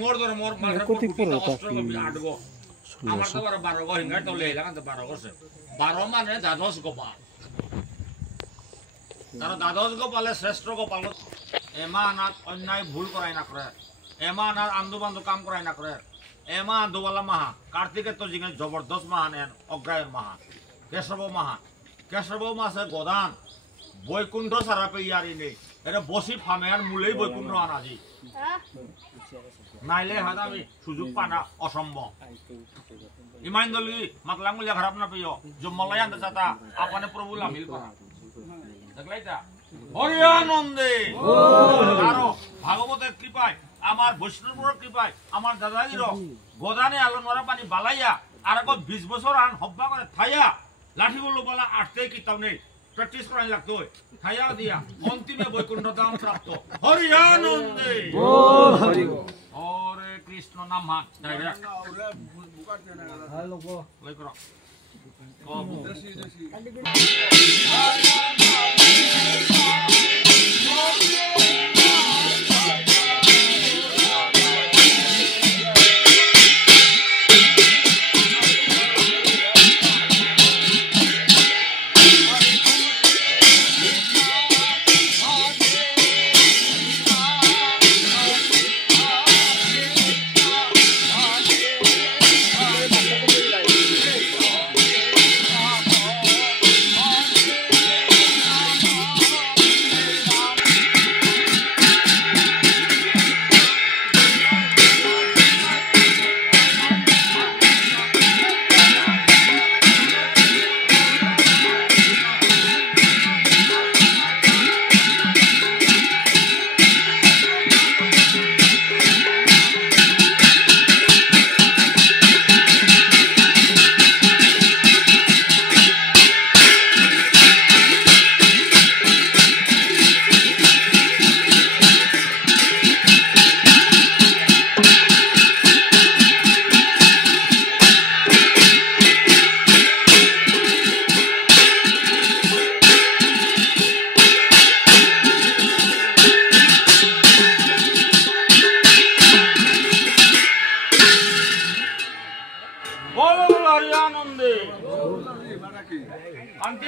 মোর ধরে মোর মালটা অস্ত্র আটগো আমার তো 12 গো হিঙ্গা তো লেলা কান্ত 12 গছে 12 মানে দ্বাদশ গোপাল তার দ্বাদশ গোপালে শ্রেষ্ঠ গোপাল এমা না অন্যায় ভুল করাই না করে এমা না আন্দো বান্দো কাম করাই না করে এমা আন্দোবালা মাহা কার্তিকের তো জিগে জবরদস্ত মাহা নেন অগ্রায়ের মাহা কেশব মাসে গদান বৈকুণ্ঠ সারা পেয়ারি নেই এটা বসি ফামে আর মূলেই বৈকুণ্ঠ আনাজি নাইলে হয়তো আমি সুযোগ পানা অসম্ভব ইমান দলি মাতলা মুলিয়া খারাপ না পেয় জম্মলাই আনতে চাতা আপনে প্রভু লামিল করা দেখলাই তা হরিয়ানন্দে আরো ভাগবতের কৃপায় আমার বৈষ্ণবের কৃপায় আমার দাদাগির গদানে আলোনরা পানি বালাইয়া আর 20 বছর আন হব্বা করে থাইয়া লাঠিগুলো বলা আটতে কিতাব নেই প্র্যাকটিস করাই লাগতো খাইয়া দিয়া অন্তিমে বৈকুণ্ঠ ধাম প্রাপ্ত হরিয়ানন্দে হরে কৃষ্ণ নাম হাত ডাইরেক্ট লই করো হরিয়ানন্দে আন্টি